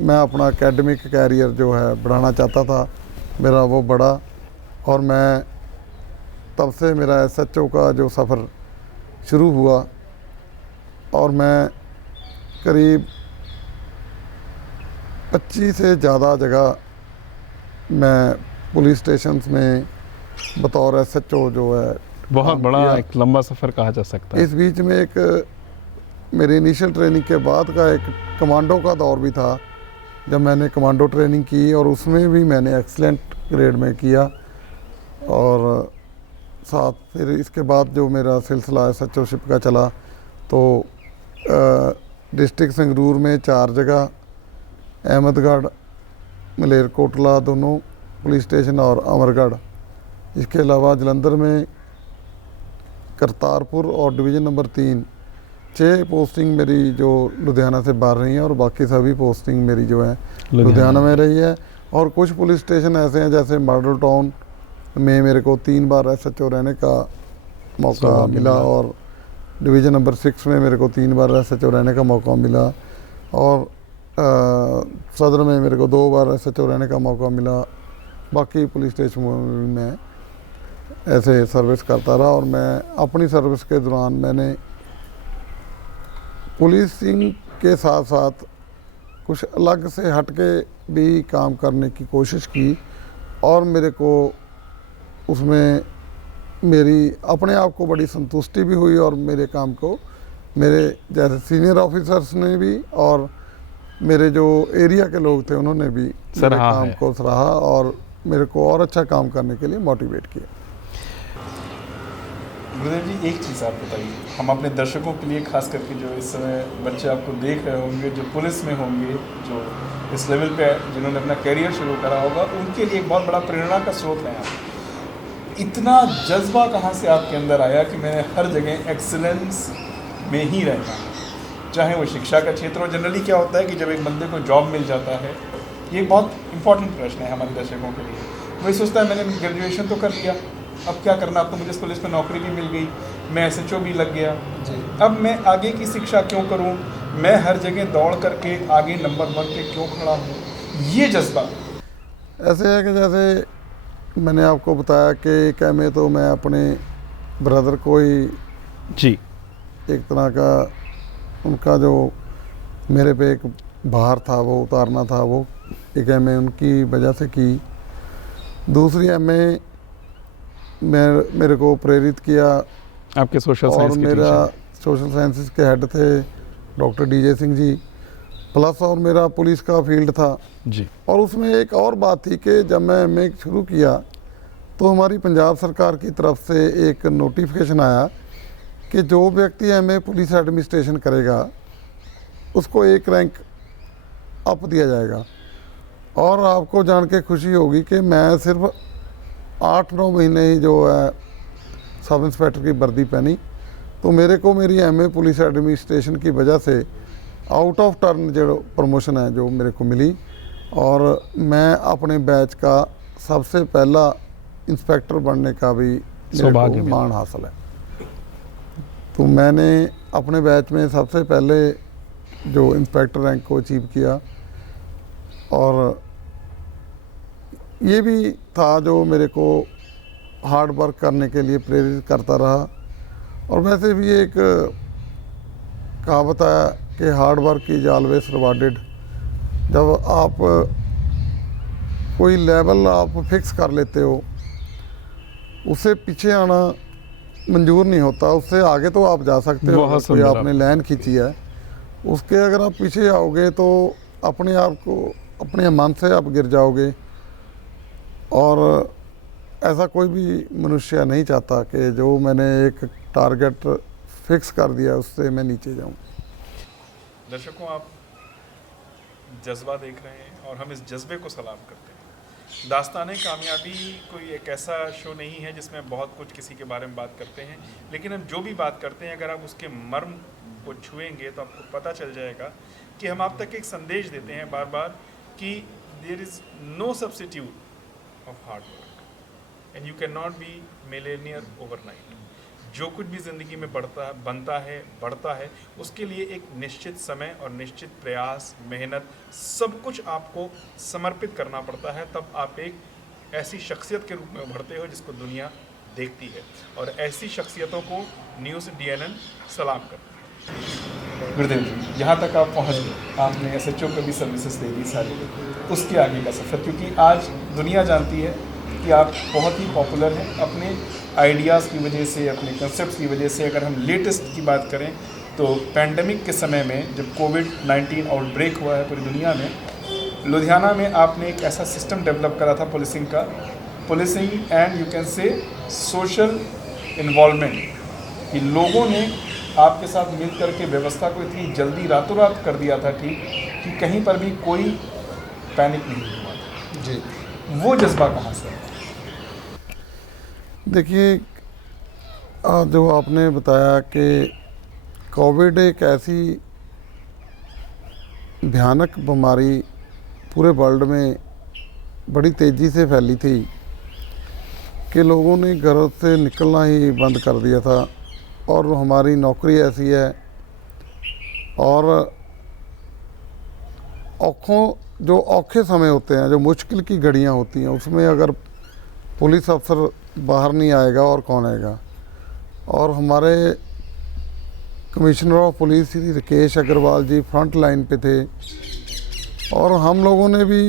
मैं अपना एकेडमिक कैरियर जो है बढ़ाना चाहता था, मेरा वो बढ़ा। और मैं तब से मेरा SHO का जो सफ़र शुरू हुआ और मैं करीब 25 से ज़्यादा जगह मैं पुलिस स्टेशंस में बतौर SHO जो है बहुत बड़ा किया। एक लंबा सफ़र कहा जा सकता है। इस बीच में एक मेरी इनिशियल ट्रेनिंग के बाद का एक कमांडो का दौर भी था, जब मैंने कमांडो ट्रेनिंग की और उसमें भी मैंने एक्सीलेंट ग्रेड में किया। और साथ फिर इसके बाद जो मेरा सिलसिला SHOशिप का चला, तो डिस्ट्रिक्ट संगरूर में 4 जगह, अहमदगढ़, मलेरकोटला दोनों, पुलिस स्टेशन और अमरगढ़। इसके अलावा जलंधर में करतारपुर और डिवीज़न नंबर 3 6 पोस्टिंग मेरी जो लुधियाना से बाहर रही हैं और बाकी सभी पोस्टिंग मेरी जो है लुधियाना में रही है। और कुछ पुलिस स्टेशन ऐसे हैं जैसे मॉडल टाउन में मेरे को 3 बार SHO रहने का मौका मिला और डिवीज़न नंबर 6 में मेरे को 3 बार SHO रहने का मौका मिला और सदर में मेरे को 2 बार SHO रहने का मौका मिला। बाकी पुलिस स्टेशन में ऐसे सर्विस करता रहा और मैं अपनी सर्विस के दौरान मैंने पुलिसिंग के साथ साथ कुछ अलग से हटके भी काम करने की कोशिश की और मेरे को उसमें मेरी अपने आप को बड़ी संतुष्टि भी हुई और मेरे काम को मेरे जैसे सीनियर ऑफिसर्स ने भी और मेरे जो एरिया के लोग थे उन्होंने भी मेरे काम को सराहा और मेरे को और अच्छा काम करने के लिए मोटिवेट किया। गुरुदेव जी, एक चीज़ आप बताइए, हम अपने दर्शकों के लिए खास करके जो इस समय बच्चे आपको देख रहे होंगे, जो पुलिस में होंगे, जो इस लेवल पे जिन्होंने अपना कैरियर शुरू करा होगा, उनके लिए एक बहुत बड़ा प्रेरणा का स्रोत है आप। इतना जज्बा कहाँ से आपके अंदर आया कि मैंने हर जगह एक्सीलेंस में ही रहना है, चाहे वो शिक्षा का क्षेत्र हो। जनरली क्या होता है कि जब एक बंदे को जॉब मिल जाता है, ये एक बहुत इंपॉर्टेंट प्रश्न है हमारे दर्शकों के लिए, वही सोचता है मैंने ग्रेजुएशन तो कर लिया, अब क्या करना, अब तो मुझे पुलिस में नौकरी भी मिल गई, मैं SHO भी लग गया, अब मैं आगे की शिक्षा क्यों करूं, मैं हर जगह दौड़ करके आगे नंबर 1 पे क्यों खड़ा हूं, ये जज्बा। ऐसे है कि जैसे मैंने आपको बताया कि क्या में तो मैं अपने ब्रदर को ही जी एक तरह का उनका जो मेरे पे एक भार था वो उतारना था, वो एक MA उनकी वजह से की। दूसरी MA मेरे को प्रेरित किया आपके सोशल साइंस और के मेरा सोशल साइंसेस के हेड थे doctor DJ Singh ji, plus और मेरा पुलिस का फील्ड था जी। और उसमें एक और बात थी कि जब मैं MA शुरू किया तो हमारी पंजाब सरकार की तरफ से एक नोटिफिकेशन आया कि जो व्यक्ति MA पुलिस एडमिनिस्ट्रेशन करेगा उसको 1 रैंक अप दिया जाएगा। और आपको जान के खुशी होगी कि मैं सिर्फ 8-9 महीने ही जो है सब इंस्पेक्टर की वर्दी पहनी तो मेरे को मेरी MA पुलिस एडमिनिस्ट्रेशन की वजह से आउट ऑफ टर्न जो प्रमोशन है जो मेरे को मिली और मैं अपने बैच का सबसे पहला इंस्पेक्टर बनने का भी मेरे को मान हासिल है। तो मैंने अपने बैच में सबसे पहले जो इंस्पेक्टर रैंक को अचीव किया और ये भी था जो मेरे को हार्ड वर्क करने के लिए प्रेरित करता रहा। और वैसे भी एक कहावत है कि hard work is always rewarded. जब आप कोई लेवल आप फिक्स कर लेते हो उससे पीछे आना मंजूर नहीं होता, उससे आगे तो आप जा सकते हो, कोई आपने लाइन खींची है उसके अगर आप पीछे आओगे तो अपने आप को अपने मन से आप गिर जाओगे और ऐसा कोई भी मनुष्य नहीं चाहता कि जो मैंने एक टारगेट फिक्स कर दिया उससे मैं नीचे जाऊं। दर्शकों, आप जज्बा देख रहे हैं और हम इस जज्बे को सलाम करते हैं। दास्ताने कामयाबी कोई एक ऐसा शो नहीं है जिसमें बहुत कुछ किसी के बारे में बात करते हैं, लेकिन हम जो भी बात करते हैं अगर आप उसके मर्म को छुएंगे तो आपको पता चल जाएगा कि हम आप तक एक संदेश देते हैं बार बार कि there is no substitute of hard work and you can not be millionaire overnight. जो कुछ भी ज़िंदगी में बनता है उसके लिए एक निश्चित समय और निश्चित प्रयास, मेहनत, सब कुछ आपको समर्पित करना पड़ता है, तब आप एक ऐसी शख्सियत के रूप में उभरते हो जिसको दुनिया देखती है। और ऐसी शख्सियतों को न्यूज़ DNN सलाम करता है। गुरुदेव जी, यहाँ तक आप पहुँच गए, आपने SHO को भी सर्विसेज दे दी सारी, उसके आगे का सफ़र, क्योंकि आज दुनिया जानती है कि आप बहुत ही पॉपुलर हैं अपने आइडियाज़ की वजह से, अपने कंसेप्ट्स की वजह से। अगर हम लेटेस्ट की बात करें तो पैंडमिक के समय में जब कोविड-19 आउटब्रेक हुआ है पूरी दुनिया में, लुधियाना में आपने एक ऐसा सिस्टम डेवलप करा था policing and you can say social involvement, कि लोगों ने आपके साथ मिल करके व्यवस्था को इतनी जल्दी रातों रात कर दिया था ठीक कि कहीं पर भी कोई पैनिक नहीं हुआ था। जी। वो जज्बा कहाँ से आया? देखिए, जो आपने बताया कि कोविड एक ऐसी भयानक बीमारी पूरे वर्ल्ड में बड़ी तेज़ी से फैली थी कि लोगों ने घर से निकलना ही बंद कर दिया था। और हमारी नौकरी ऐसी है, और जो औखे समय होते हैं, जो मुश्किल की घड़ियां होती हैं, उसमें अगर पुलिस अफसर बाहर नहीं आएगा और कौन आएगा। और हमारे commissioner of police Shri Rakesh Agarwal ji front line पे थे, और हम लोगों ने भी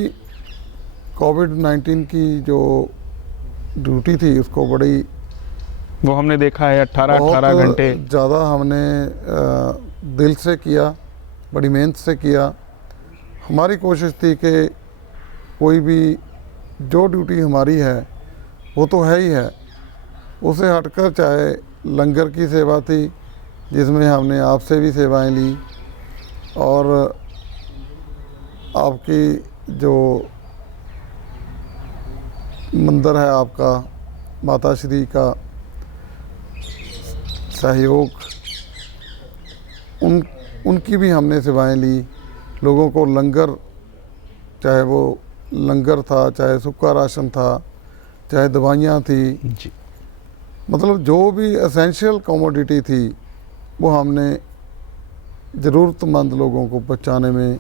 कोविड-19 की जो ड्यूटी थी उसको बड़ी वो हमने देखा है 18 घंटे। ज़्यादा हमने दिल से किया, बड़ी मेहनत से किया। हमारी कोशिश थी कि कोई भी जो ड्यूटी हमारी है वो तो है ही है, उसे हटकर चाहे लंगर की सेवा थी जिसमें हमने आपसे भी सेवाएं ली, और आपकी जो मंदिर है आपका माता श्री का सहयोग, उनकी भी हमने सेवाएं ली। लोगों को लंगर, चाहे वो लंगर था, चाहे सूखा राशन था, चाहे दवाइयाँ थी, जी, मतलब जो भी एसेंशियल कमोडिटी थी वो हमने ज़रूरतमंद लोगों को पहुँचाने में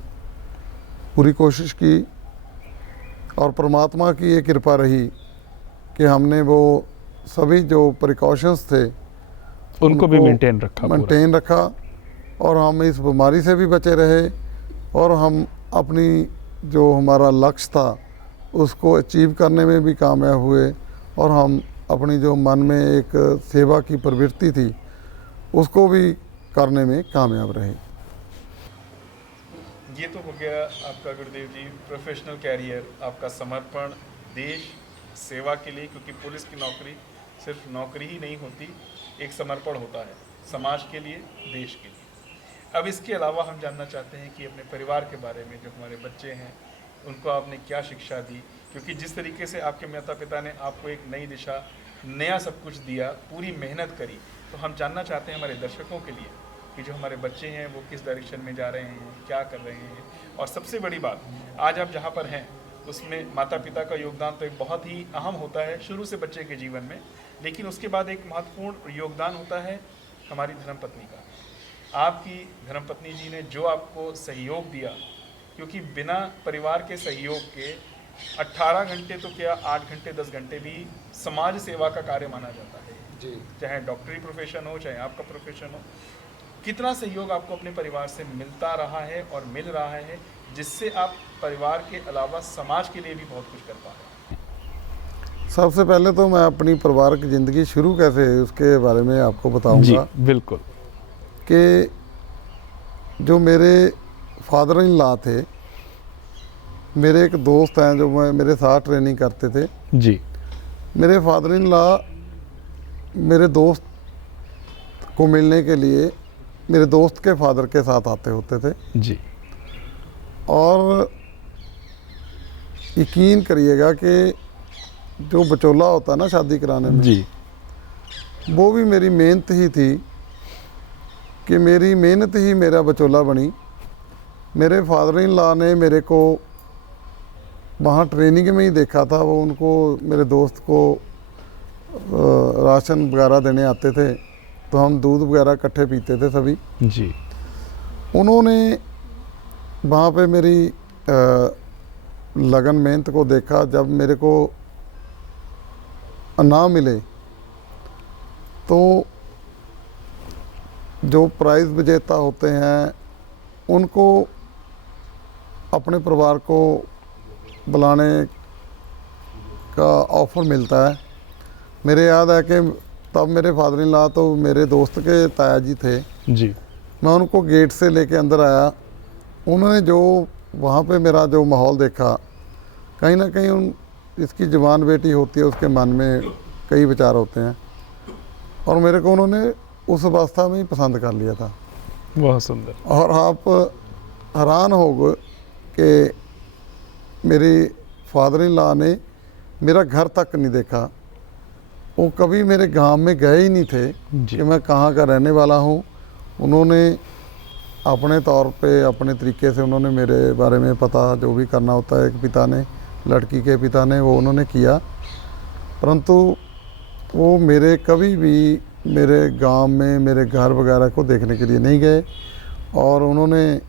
पूरी कोशिश की। और परमात्मा की ये कृपा रही कि हमने वो सभी जो प्रिकॉशंस थे उनको भी मेंटेन रखा, और हम इस बीमारी से भी बचे रहे, और हम अपनी जो हमारा लक्ष्य था उसको अचीव करने में भी कामयाब हुए, और हम अपनी जो मन में एक सेवा की प्रवृत्ति थी उसको भी करने में कामयाब रहे। ये तो हो गया आपका गुरुदेव जी प्रोफेशनल कैरियर, आपका समर्पण देश सेवा के लिए, क्योंकि पुलिस की नौकरी सिर्फ नौकरी ही नहीं होती, एक समर्पण होता है समाज के लिए, देश के लिए। अब इसके अलावा हम जानना चाहते हैं कि अपने परिवार के बारे में, जो हमारे बच्चे हैं उनको आपने क्या शिक्षा दी, क्योंकि जिस तरीके से आपके माता पिता ने आपको एक नई दिशा, नया सब कुछ दिया, पूरी मेहनत करी, तो हम जानना चाहते हैं हमारे दर्शकों के लिए कि जो हमारे बच्चे हैं वो किस डायरेक्शन में जा रहे हैं, क्या कर रहे हैं। और सबसे बड़ी बात, आज आप जहाँ पर हैं उसमें माता पिता का योगदान तो एक बहुत ही अहम होता है शुरू से बच्चे के जीवन में, लेकिन उसके बाद एक महत्वपूर्ण योगदान होता है हमारी धर्मपत्नी का। आपकी धर्मपत्नी जी ने जो आपको सहयोग दिया, क्योंकि बिना परिवार के सहयोग के 18 घंटे तो क्या 8 घंटे 10 घंटे भी समाज सेवा का कार्य माना जाता है जी, चाहे डॉक्टरी प्रोफेशन हो, चाहे आपका प्रोफेशन हो। कितना सहयोग आपको अपने परिवार से मिलता रहा है और मिल रहा है, जिससे आप परिवार के अलावा समाज के लिए भी बहुत कुछ कर पा रहे हैं? सबसे पहले तो मैं अपनी परिवार की ज़िंदगी शुरू कैसे हुई उसके बारे में आपको बताऊंगा। जी बिल्कुल। कि जो मेरे फादर इन लॉ थे, मेरे एक दोस्त हैं जो मेरे साथ ट्रेनिंग करते थे जी। मेरे फादर इन लॉ मेरे दोस्त को मिलने के लिए मेरे दोस्त के फादर के साथ आते होते थे जी। और यकीन करिएगा कि जो बचोला होता है ना शादी कराने में जी, वो भी मेरी मेहनत ही थी, कि मेरी मेहनत ही मेरा बचोला बनी। मेरे फादर इन लॉ ने मेरे को वहाँ ट्रेनिंग में ही देखा था, वो उनको मेरे दोस्त को राशन वगैरह देने आते थे, तो हम दूध वगैरह इकट्ठे पीते थे सभी जी। उन्होंने वहाँ पे मेरी लगन मेहनत को देखा। जब मेरे को ना मिले तो जो प्राइज़ विजेता होते हैं उनको अपने परिवार को बुलाने का ऑफ़र मिलता है। मेरे याद है कि तब मेरे फादर इन लॉ तो मेरे दोस्त के ताया जी थे जी। मैं उनको गेट से लेके अंदर आया। उन्होंने जो वहाँ पे मेरा जो माहौल देखा, कहीं ना कहीं इसकी जवान बेटी होती है, उसके मन में कई विचार होते हैं, और मेरे को उन्होंने उस अवस्था में ही पसंद कर लिया था। बहुत सुंदर। और आप हैरान हो गए कि मेरे फादर इन लॉ ने मेरा घर तक नहीं देखा। वो कभी मेरे गांव में गए ही नहीं थे जी। कि मैं कहाँ का रहने वाला हूँ। उन्होंने अपने तौर पे अपने तरीके से उन्होंने मेरे बारे में पता जो भी करना होता है, पिता ने, लड़की के पिता ने, वो उन्होंने किया। परंतु वो मेरे कभी भी मेरे गांव में मेरे घर वगैरह को देखने के लिए नहीं गए। और उन्होंने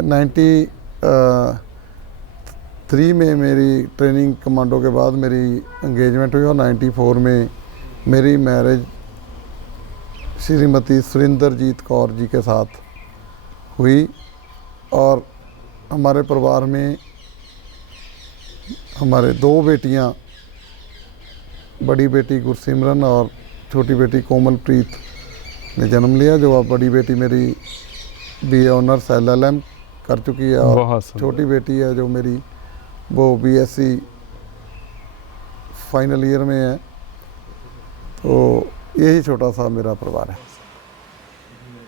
93 में मेरी ट्रेनिंग कमांडो के बाद मेरी एंगेजमेंट हुई और 94 में मेरी मैरिज श्रीमती सुरिंदरजीत कौर जी के साथ हुई। और हमारे परिवार में हमारे 2 बेटियां, बड़ी बेटी गुरसिमरन और छोटी बेटी कोमलप्रीत ने जन्म लिया। जो अब बड़ी बेटी मेरी BA ऑनर्स LLM कर चुकी है और बहुत सुंदर। छोटी बेटी है जो मेरी वो BSc फाइनल ईयर में है। तो यही छोटा सा मेरा परिवार है।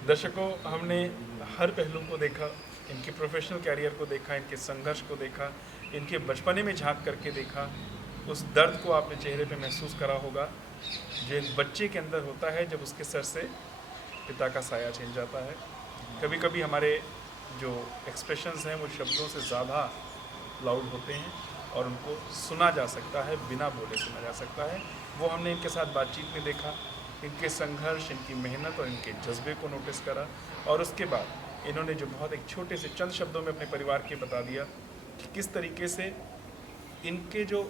दर्शकों, हमने हर पहलू को देखा, इनके प्रोफेशनल कैरियर को देखा, इनके संघर्ष को देखा, इनके बचपने में झांक करके देखा। उस दर्द को आपने चेहरे पे महसूस करा होगा जो एक बच्चे के अंदर होता है जब उसके सर से पिता का साया छिन जाता है। कभी कभी हमारे जो एक्सप्रेशंस हैं वो शब्दों से ज़्यादा लाउड होते हैं और उनको सुना जा सकता है, बिना बोले सुना जा सकता है। वो हमने इनके साथ बातचीत में देखा, इनके संघर्ष, इनकी मेहनत और इनके जज्बे को नोटिस करा। और उसके बाद इन्होंने जो बहुत एक छोटे से चंद शब्दों में अपने परिवार के बता दिया कि किस तरीके से इनके जो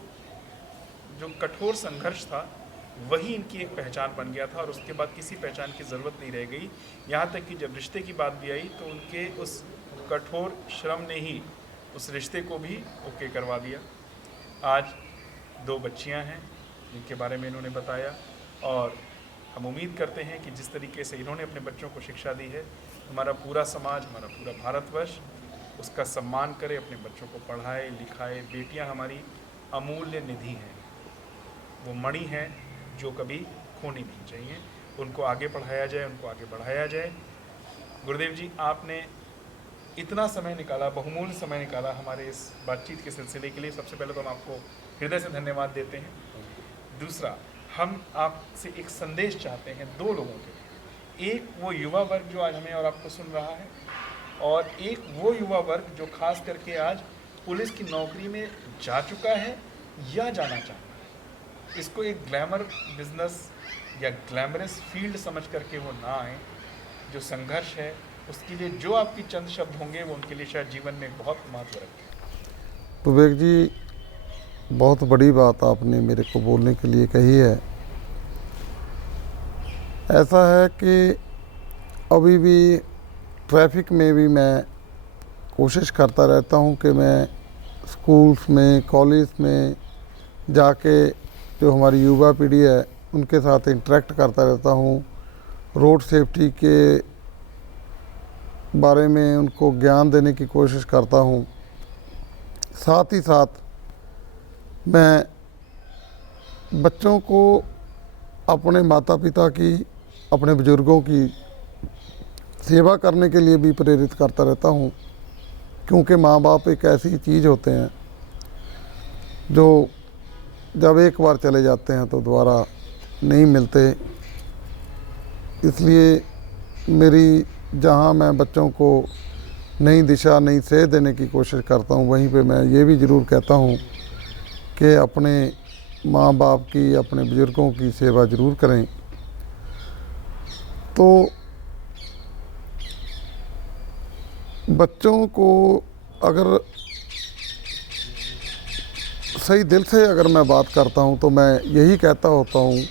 कठोर संघर्ष था वही इनकी एक पहचान बन गया था और उसके बाद किसी पहचान की ज़रूरत नहीं रह गई। यहाँ तक कि जब रिश्ते की बात भी आई तो उनके उस कठोर श्रम ने ही उस रिश्ते को भी ओके करवा दिया। आज 2 बच्चियाँ हैं जिनके बारे में इन्होंने बताया और हम उम्मीद करते हैं कि जिस तरीके से इन्होंने अपने बच्चों को शिक्षा दी है, हमारा पूरा समाज, हमारा पूरा भारतवर्ष उसका सम्मान करे, अपने बच्चों को पढ़ाए लिखाए। बेटियां हमारी अमूल्य निधि हैं, वो मणि हैं जो कभी खोनी नहीं चाहिए। उनको आगे पढ़ाया जाए, उनको आगे बढ़ाया जाए। गुरुदेव जी, आपने इतना समय निकाला, बहुमूल्य समय निकाला हमारे इस बातचीत के सिलसिले के लिए। सबसे पहले तो हम आपको हृदय से धन्यवाद देते हैं। दूसरा, हम आपसे एक संदेश चाहते हैं 2 लोगों के लिए। एक वो युवा वर्ग जो आज हमें और आपको सुन रहा है, और एक वो युवा वर्ग जो खास करके आज पुलिस की नौकरी में जा चुका है या जाना चाहता है। इसको एक ग्लैमर बिजनेस या ग्लैमरस फील्ड समझ करके वो ना आए। जो संघर्ष है उसके लिए जो आपकी चंद शब्द होंगे वो उनके लिए शायद जीवन में बहुत महत्व रखें। तो विवेक जी, बहुत बड़ी बात आपने मेरे को बोलने के लिए कही है। ऐसा है कि अभी भी ट्रैफिक में भी मैं कोशिश करता रहता हूँ कि मैं स्कूल्स में, कॉलेज में जाके जो हमारी युवा पीढ़ी है उनके साथ इंटरेक्ट करता रहता हूँ। रोड सेफ्टी के बारे में उनको ज्ञान देने की कोशिश करता हूँ। साथ ही साथ मैं बच्चों को अपने माता पिता की, अपने बुज़ुर्गों की सेवा करने के लिए भी प्रेरित करता रहता हूँ, क्योंकि माँ बाप एक ऐसी चीज़ होते हैं जो जब एक बार चले जाते हैं तो दोबारा नहीं मिलते। इसलिए मेरी जहाँ मैं बच्चों को नई दिशा, नई सेध देने की कोशिश करता हूँ, वहीं पे मैं ये भी ज़रूर कहता हूँ कि अपने माँ बाप की, अपने बुज़ुर्गों की सेवा ज़रूर करें। तो बच्चों को अगर सही दिल से अगर मैं बात करता हूँ तो मैं यही कहता होता हूँ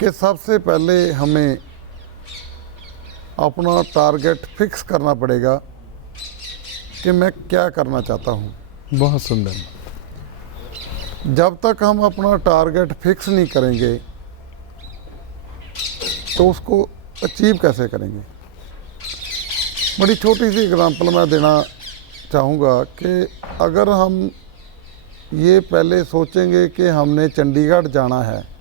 कि सबसे पहले हमें अपना टारगेट फिक्स करना पड़ेगा कि मैं क्या करना चाहता हूँ। बहुत सुंदर। जब तक हम अपना टारगेट फिक्स नहीं करेंगे तो उसको अचीव कैसे करेंगे। बड़ी छोटी सी एग्जांपल मैं देना चाहूँगा कि अगर हम ये पहले सोचेंगे कि हमने चंडीगढ़ जाना है,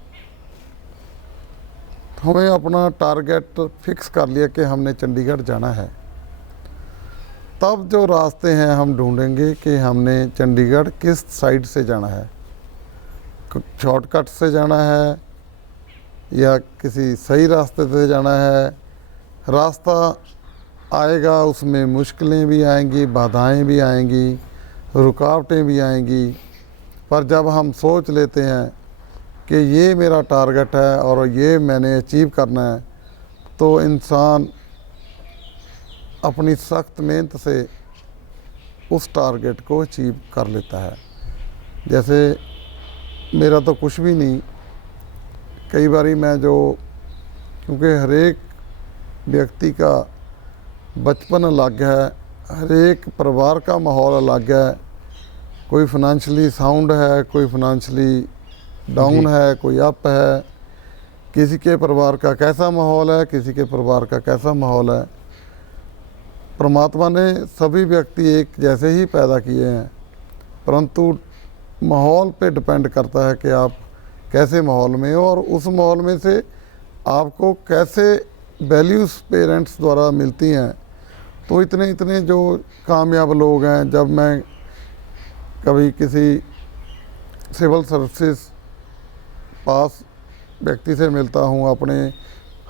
हमें अपना टारगेट फिक्स कर लिया कि हमने चंडीगढ़ जाना है, तब जो रास्ते हैं हम ढूंढेंगे कि हमने चंडीगढ़ किस साइड से जाना है। शॉर्टकट से जाना है या किसी सही रास्ते से जाना है। रास्ता आएगा, उसमें मुश्किलें भी आएंगी, बाधाएं भी आएंगी, रुकावटें भी आएंगी, पर जब हम सोच लेते हैं कि ये मेरा टारगेट है और ये मैंने अचीव करना है, तो इंसान अपनी सख्त मेहनत से उस टारगेट को अचीव कर लेता है। जैसे मेरा तो कुछ भी नहीं, कई बारी मैं जो, क्योंकि हर एक व्यक्ति का बचपन अलग है, हर एक परिवार का माहौल अलग है, कोई फाइनेंशियली साउंड है, कोई फाइनेंशियली डाउन है, कोई अप है, किसी के परिवार का कैसा माहौल है, किसी के परिवार का कैसा माहौल है। परमात्मा ने सभी व्यक्ति एक जैसे ही पैदा किए हैं, परंतु माहौल पे डिपेंड करता है कि आप कैसे माहौल में हो और उस माहौल में से आपको कैसे वैल्यूज़ पेरेंट्स द्वारा मिलती हैं। तो इतने इतने जो कामयाब लोग हैं, जब मैं कभी किसी सिविल सर्विसेज पास व्यक्ति से मिलता हूँ, अपने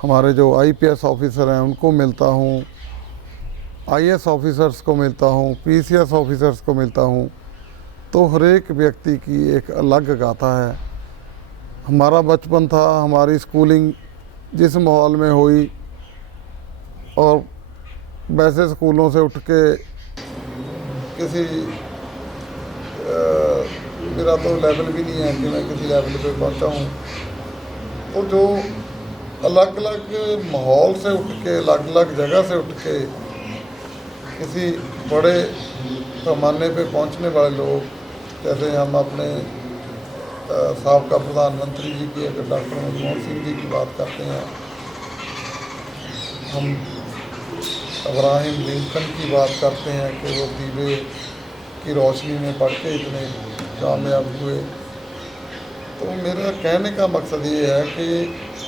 हमारे जो IPS ऑफिसर हैं उनको मिलता हूँ, IAS ऑफिसर्स को मिलता हूँ, PCS ऑफिसर्स को मिलता हूँ, तो हर एक व्यक्ति की एक अलग गाथा है। हमारा बचपन था, हमारी स्कूलिंग जिस माहौल में हुई, और वैसे स्कूलों से उठ के किसी मेरा तो लेवल भी नहीं है कि मैं किसी लेवल पे पहुंचा हूँ। तो जो अलग अलग माहौल से उठ के, अलग अलग जगह से उठ के किसी बड़े पैमाने पे पहुंचने वाले लोग, जैसे हम अपने साबका प्रधानमंत्री जी की, अगर डॉक्टर मनमोहन सिंह जी की बात करते हैं, हम अब्राहम लिंकन की बात करते हैं कि वो दीवे की रोशनी में पढ़ के इतने कामयाब हुए। तो मेरा कहने का मकसद ये है कि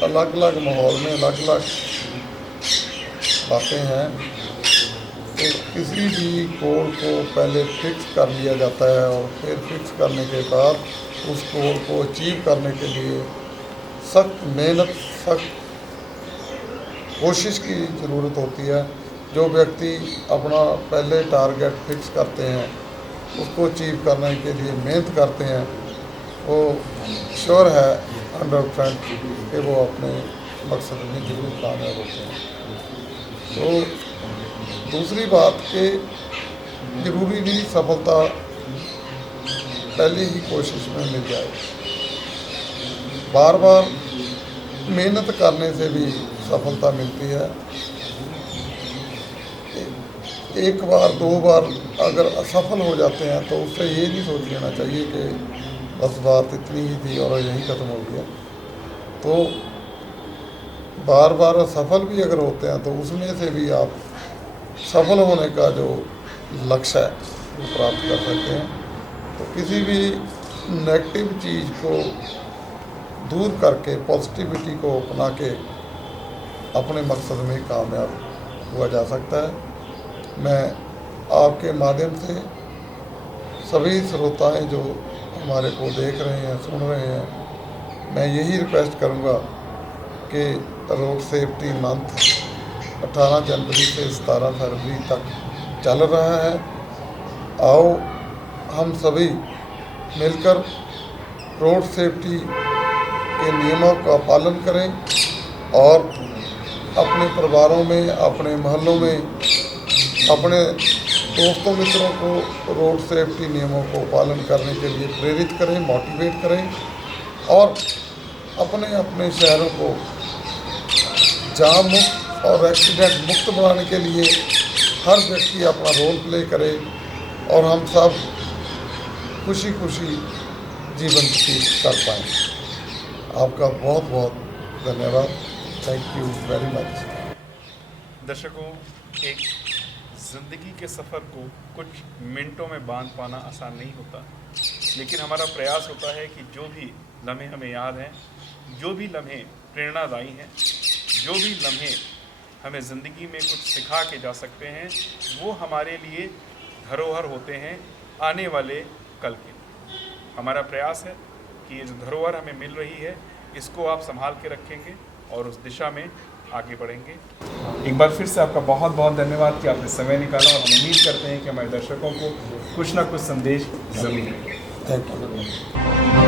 अलग अलग माहौल में अलग अलग बातें हैं। तो किसी भी गोल को पहले फिक्स कर लिया जाता है और फिर फिक्स करने के बाद उस गोल को अचीव करने के लिए सख्त मेहनत, सख्त कोशिश की ज़रूरत होती है। जो व्यक्ति अपना पहले टारगेट फिक्स करते हैं, उसको अचीव करने के लिए मेहनत करते हैं, वो श्योर है 100% कि वो अपने मकसद में जरूर कामयाब होते हैं। तो दूसरी बात कि ज़रूरी नहीं सफलता पहली ही कोशिश में मिल जाए। बार बार मेहनत करने से भी सफलता मिलती है। एक बार दो बार अगर असफल हो जाते हैं तो उससे ये नहीं सोच लेना चाहिए कि बस बात इतनी ही थी और यहीं ख़त्म हो गया। तो बार बार असफल भी अगर होते हैं तो उसमें से भी आप सफल होने का जो लक्ष्य है वो प्राप्त कर सकते हैं। तो किसी भी नेगेटिव चीज़ को दूर करके पॉजिटिविटी को अपना के अपने मकसद में कामयाब हुआ जा सकता है। मैं आपके माध्यम से सभी श्रोताएं जो हमारे को देख रहे हैं, सुन रहे हैं, मैं यही रिक्वेस्ट करूंगा कि रोड सेफ्टी मंथ 18 जनवरी से 17 फरवरी तक चल रहा है। आओ हम सभी मिलकर रोड सेफ्टी के नियमों का पालन करें और अपने परिवारों में, अपने मोहल्लों में, अपने दोस्तों मित्रों को रोड सेफ्टी नियमों को पालन करने के लिए प्रेरित करें, मोटिवेट करें और अपने अपने शहरों को जाम मुक्त और एक्सीडेंट मुक्त बनाने के लिए हर व्यक्ति अपना रोल प्ले करे और हम सब खुशी खुशी जीवन व्यतीत कर पाएँ। आपका बहुत बहुत धन्यवाद। Thank you very much. दर्शकों, एक ज़िंदगी के सफ़र को कुछ मिनटों में बांध पाना आसान नहीं होता, लेकिन हमारा प्रयास होता है कि जो भी लम्हे हमें याद हैं, जो भी लम्हे प्रेरणादायी हैं, जो भी लम्हे हमें ज़िंदगी में कुछ सिखा के जा सकते हैं, वो हमारे लिए धरोहर होते हैं आने वाले कल के। हमारा प्रयास है कि ये जो धरोहर हमें मिल रही है इसको आप संभाल के रखेंगे और उस दिशा में आगे बढ़ेंगे। एक बार फिर से आपका बहुत बहुत धन्यवाद कि आपने समय निकाला और हम उम्मीद करते हैं कि हमारे दर्शकों को कुछ ना कुछ संदेश जरूर मिले। Thank you.